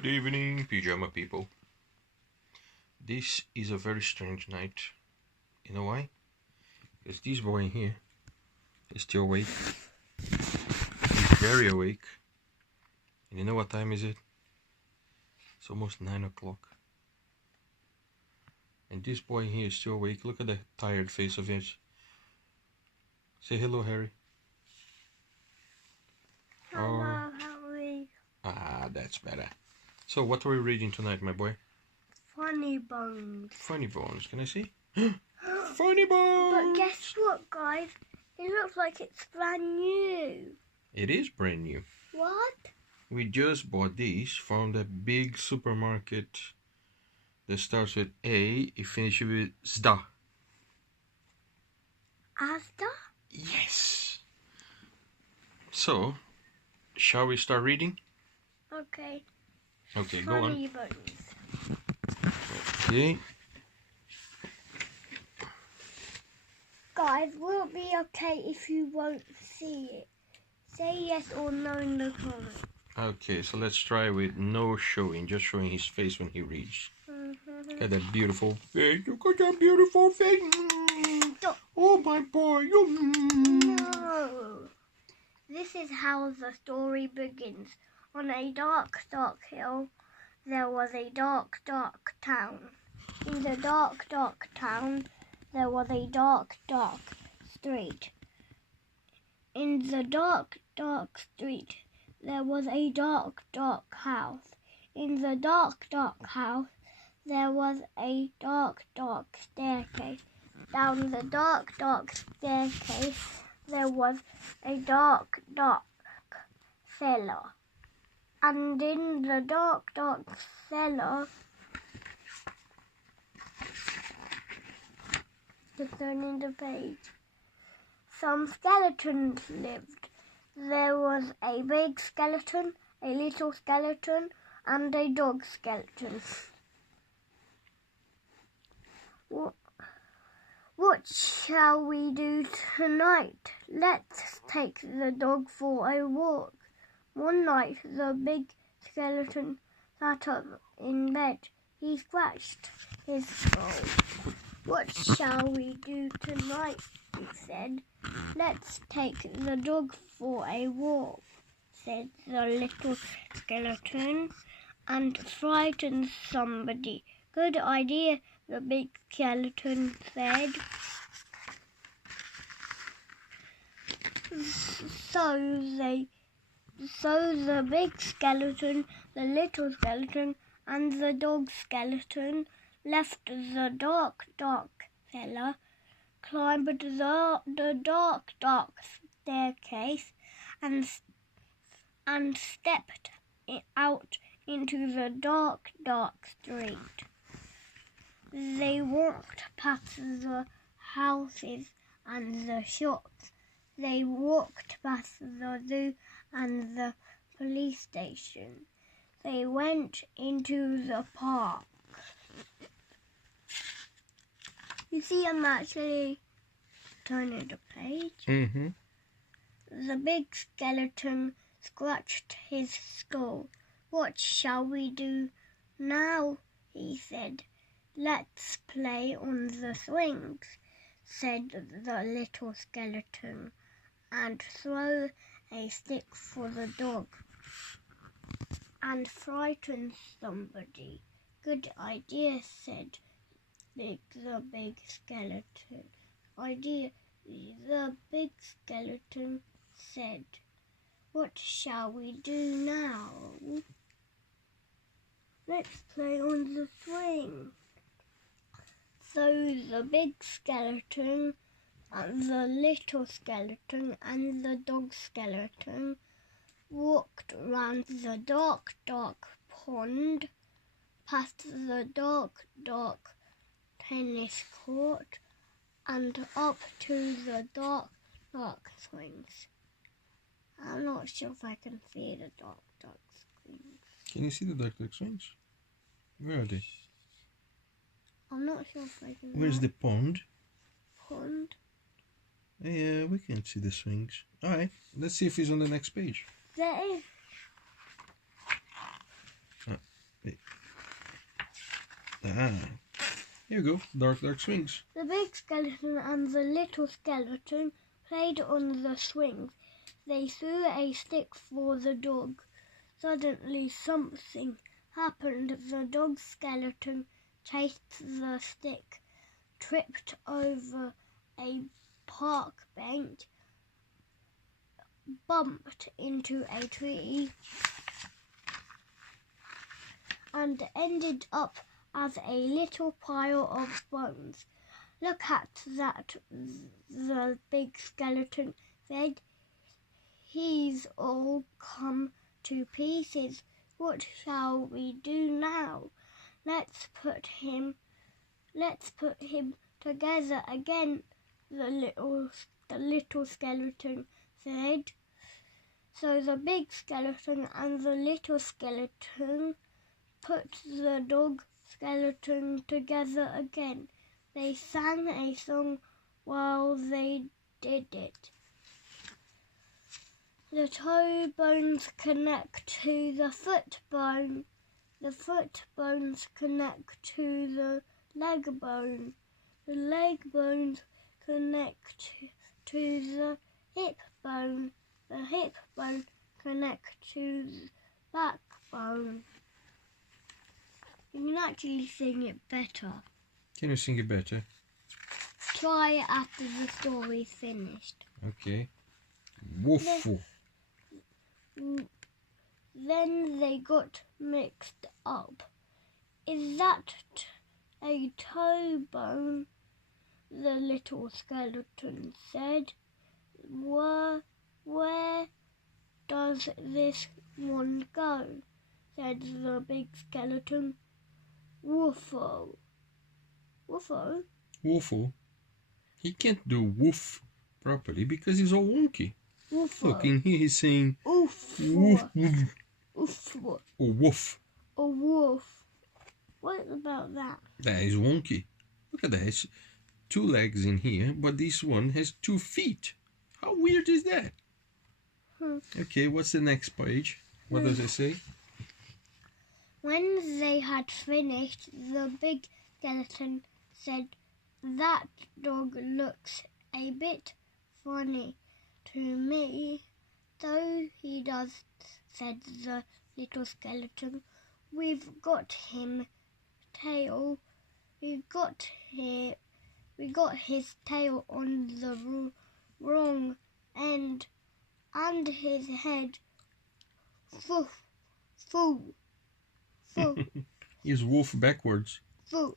Good evening, pyjama people. This is a very strange night. You know why? Because this boy here is still awake. He's very awake. And you know what time is it? It's almost 9 o'clock. And this boy here is still awake. Look at the tired face of his. Say hello, Harry. Hello, Harry. Ah, that's better. So, what are we reading tonight, my boy? Funnybones. Funnybones. Can I see? Funnybones! But guess what, guys? It looks like it's brand new. It is brand new. What? We just bought these from the big supermarket that starts with A, it finishes with Zda. Asda? Yes! So, shall we start reading? Okay. Okay, go on. Funnybones. Okay. Guys, will it be okay if you won't see it? Say yes or no in the comments. Okay, so let's try with no showing, just showing his face when he reads. Look at that beautiful face. Look at that beautiful face. Stop. Oh, my boy. No. This is how the story begins. On a dark, dark hill, there was a dark, dark town. In the dark, dark town, there was a dark, dark street. In the dark, dark street, there was a dark, dark house. In the dark, dark house, there was a dark, dark staircase. Down the dark, dark staircase, there was a dark, dark cellar. And in the dark, dark cellar, just turning the page, some skeletons lived. There was a big skeleton, a little skeleton, and a dog skeleton. What shall we do tonight? Let's take the dog for a walk. One night the big skeleton sat up in bed. He scratched his skull. What shall we do tonight? He said. Let's take the dog for a walk, said the little skeleton, and frighten somebody. Good idea, the big skeleton said. So the big skeleton, the little skeleton, and the dog skeleton left the dark, dark cellar, climbed the dark, dark staircase, and stepped out into the dark, dark street. They walked past the houses and the shops. They walked past the zoo and the police station. They went into the park. You see, I'm actually turning the page. The big skeleton scratched his skull. What shall we do now? He said. Let's play on the swings, said the little skeleton, and throw a stick for the dog and frighten somebody. Good idea, said the big skeleton. Idea, the big skeleton said. What shall we do now? Let's play on the swing. So the big skeleton and the little skeleton and the dog skeleton walked round the dark, dark pond, past the dark, dark tennis court, and up to the dark, dark swings. I'm not sure if I can see the dark, dark swings. Can you see the dark, dark swings? Where are they? I'm not sure if I can. Where's the pond? Pond? Yeah, we can see the swings. Alright, let's see if he's on the next page. There is. Ah, here you go. Dark, dark swings. The big skeleton and the little skeleton played on the swings. They threw a stick for the dog. Suddenly something happened. The dog's skeleton chased the stick, tripped over a park bench, bumped into a tree, and ended up as a little pile of bones. Look at that, the big skeleton said. He's all come to pieces. What shall we do now? Let's put him together again, the little skeleton said. So the big skeleton and the little skeleton put the dog skeleton together again. They sang a song while they did it. The toe bones connect to the foot bone. The foot bones connect to the leg bone. The leg bones connect to the hip bone. The hip bone connect to the backbone. You can actually sing it better. Can you sing it better? Try after the story's finished. Okay. Woofo. Then they got mixed up. Is that a toe bone? The little skeleton said. Where does this one go? Said the big skeleton. Woofo. Woofo? Woofo. He can't do woof properly because he's all wonky. Woofo. Look, in here he's saying Oof. woof, woof, Oof. or woof. A wolf. What about that? That is wonky. Look at that. It's 2 legs in here, but this one has 2 feet. How weird is that? Okay, what's the next page? What does it say? When they had finished, the big skeleton said, That dog looks a bit funny to me. So he does, said the little skeleton. We've got him tail. We got his tail on the wrong end, and his head full. Is wolf backwards? Foo,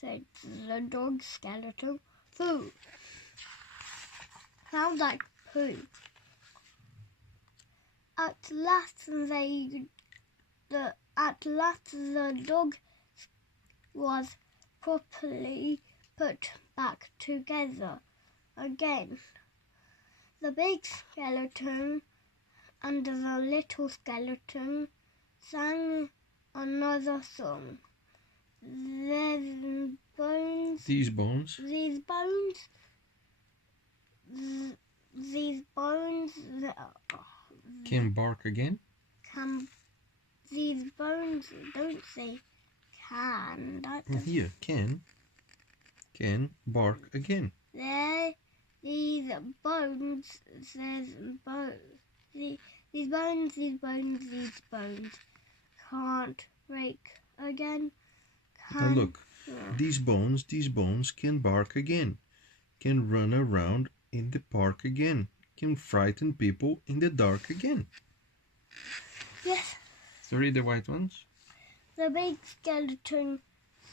said the dog skeleton. Foo. Sounds like poo. At last the dog was properly put back together again. The big skeleton and the little skeleton sang another song. These bones can bark again. These bones don't say can. Here, can bark again. These bones says these bones can't break again. Now look, these bones can bark again, can run around in the park again, can frighten people in the dark again. Yes. So read the white ones. The big skeleton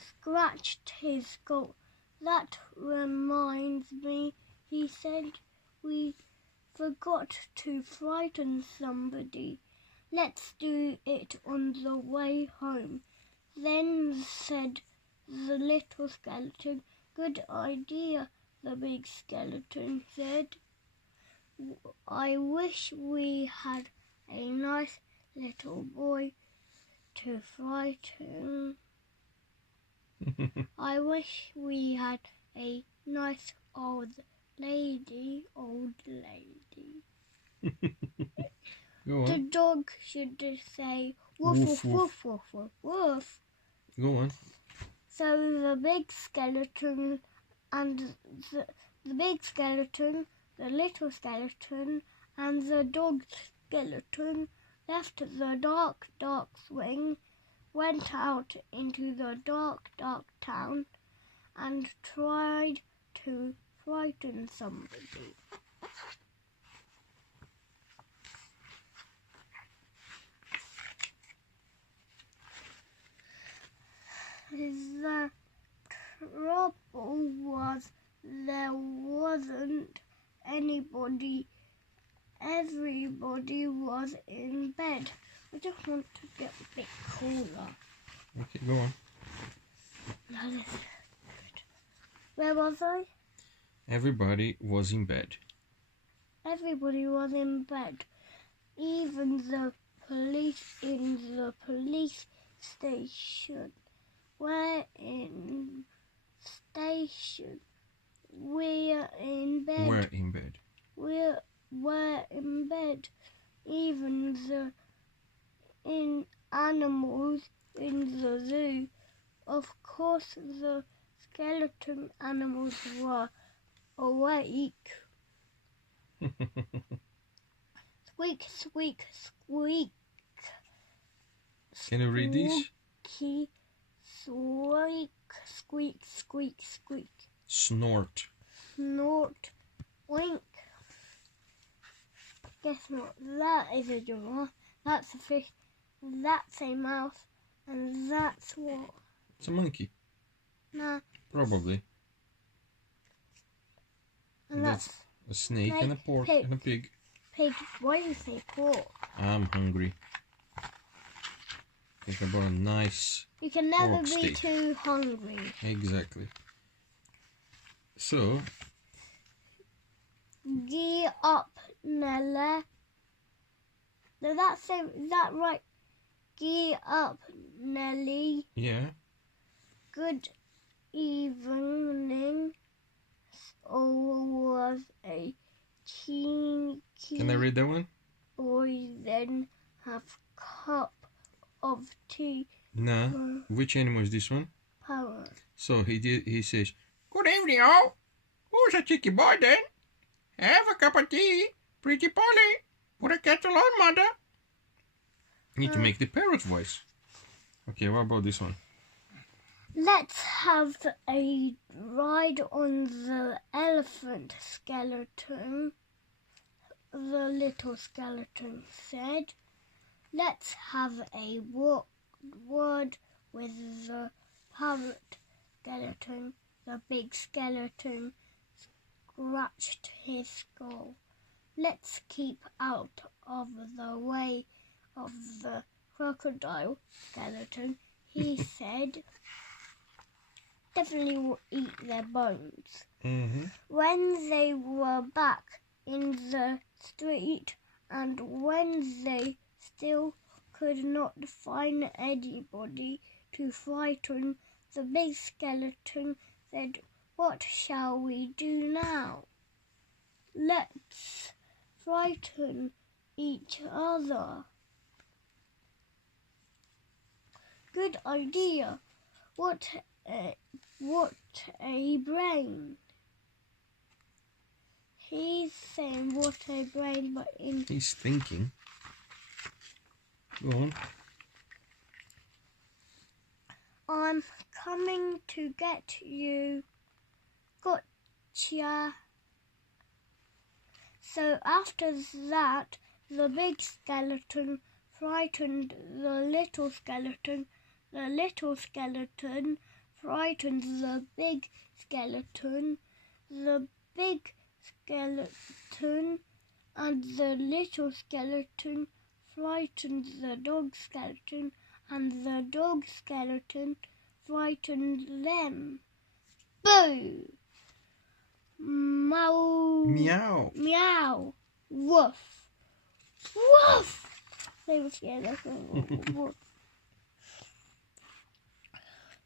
scratched his skull. That reminds me, he said, we forgot to frighten somebody. Let's do it on the way home. Then said the little skeleton, good idea, the big skeleton said. I wish we had a nice little boy to frighten. I wish we had a nice old lady. Go The on. dog should say woof woof woof woof woof woof. Go on. So the big skeleton and the big skeleton, the little skeleton, and the dog skeleton left the dark, dark swing, went out into the dark, dark town, and tried to frighten somebody. The trouble was there wasn't anybody. Everybody was in bed. I just want to get a bit cooler. Okay, go on. No, this is good. Where was I? Everybody was in bed. Everybody was in bed. Even the police in the police station. We're in station. We're in bed. We're in bed. We're in bed. Even the animals in the zoo. Of course, the skeleton animals were awake. Squeak, squeak, squeak. Can you read these? Squeaky, squeak, squeak, squeak, squeak. Snort. Snort, wink. Guess what? That is a jaw. That's a fish. That's a mouse. And that's what? It's a monkey. Nah. Probably. And that's a snake and a pork and a pig. Pig. Why do you say pork? I'm hungry. Think about a nice You can never pork be steak. too hungry. Exactly. So, Gear up, Nella. Is that right? Gear up, Nelly. yeah. Good evening. Oh, was a cheeky Can I read that one? boy then have cup of tea. No. Which animal is this one? Power. So he says, "Good evening, all. Who's a cheeky boy then? Have a cup of tea, pretty Polly. Put a kettle on, mother." You need to make the parrot voice. Okay, what about this one? Let's have a ride on the elephant skeleton, the little skeleton said. Let's have a word with the parrot skeleton. The big skeleton scratched his skull. Let's keep out of the way of the crocodile skeleton, he said. Definitely will eat their bones. Mm-hmm. When they were back in the street and when they still could not find anybody to frighten, the big skeleton said, "What shall we do now? Let's frighten each other." Good idea. What a brain. He's saying what a brain, but in... He's thinking. Go on. I'm coming to get you. Gotcha. So after that, the big skeleton frightened the little skeleton. The little skeleton frightened the big skeleton. The big skeleton and the little skeleton frightened the dog skeleton, and the dog skeleton frightened them. Boo! Meow! Meow! Meow! Woof! Woof! They were scared of woof.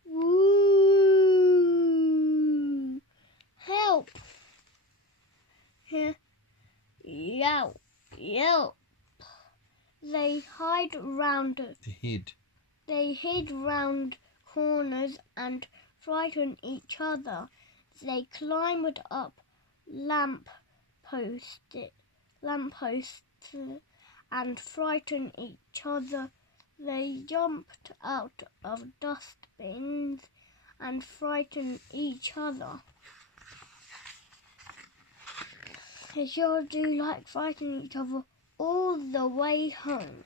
Woo! Help! Here. Yow! Yelp! They hid round. The head. They hid round corners and frightened each other. They climbed up lampposts and frightened each other. They jumped out of dustbins and frightened each other. They sure do like frightening each other all the way home.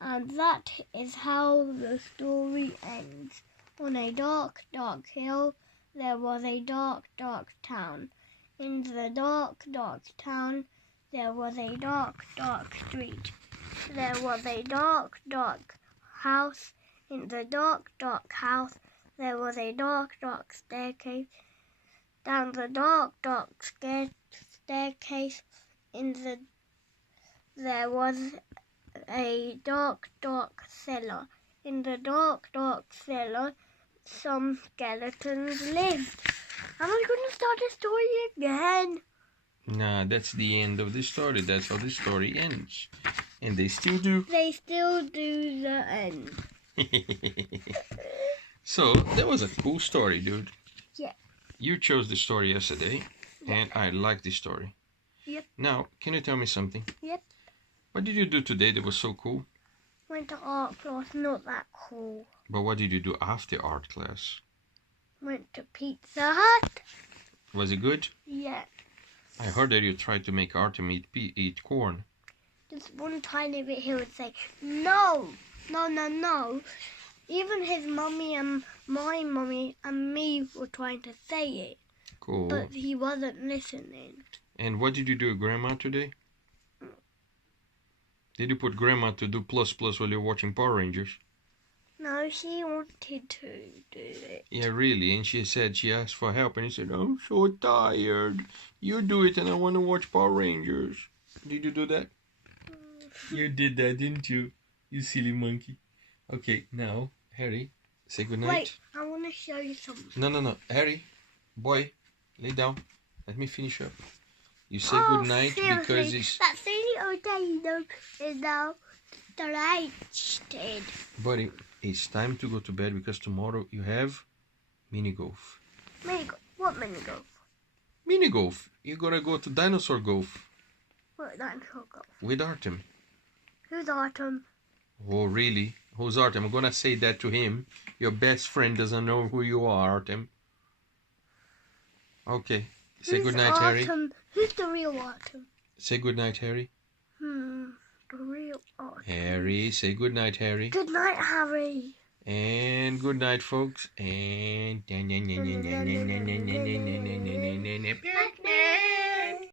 And that is how the story ends. On a dark, dark hill, there was a dark, dark town. In the dark, dark town, there was a dark, dark street. There was a dark, dark house. In the dark, dark house, there was a dark, dark staircase. Down the dark, dark staircase, there was a dark, dark cellar. In the dark, dark cellar, some skeletons lived. Am I going to start the story again? Nah, that's the end of the story. That's how the story ends. And they still do. They still do the end. So, that was a cool story, dude. Yeah. You chose the story yesterday, and I like the story. Yep. Now, can you tell me something? Yep. What did you do today that was so cool? Went to art class, not that cool. But what did you do after art class? Went to Pizza Hut. Was it good? Yeah. I heard that you tried to make Artem eat corn. Just one tiny bit he would say, no, no, no, no. Even his mummy and my mummy and me were trying to say it. Cool. But he wasn't listening. And what did you do with Grandma today? Did you put Grandma to do plus while you're watching Power Rangers? No, she wanted to do it. Yeah, really. And she said she asked for help and he said, I'm so tired. You do it and I want to watch Power Rangers. Did you do that? You did that, didn't you? You silly monkey. Okay, now, Harry, say goodnight. Wait, I want to show you something. No. Harry, boy, lay down. Let me finish up. You say goodnight because it's... That silly old dino is now started. Buddy, it's time to go to bed because tomorrow you have mini golf. Mini golf? What mini golf? Mini golf. You're gonna go to dinosaur golf. What dinosaur golf? With Artem. Who's Artem? Oh, really? Who's Artem? I'm gonna say that to him. Your best friend doesn't know who you are, Artem. Okay. Say goodnight, Harry. Who's the real Artem? Say goodnight, Harry. The real Artem. Harry, say goodnight, Harry. Good night, Harry. And good night, folks. And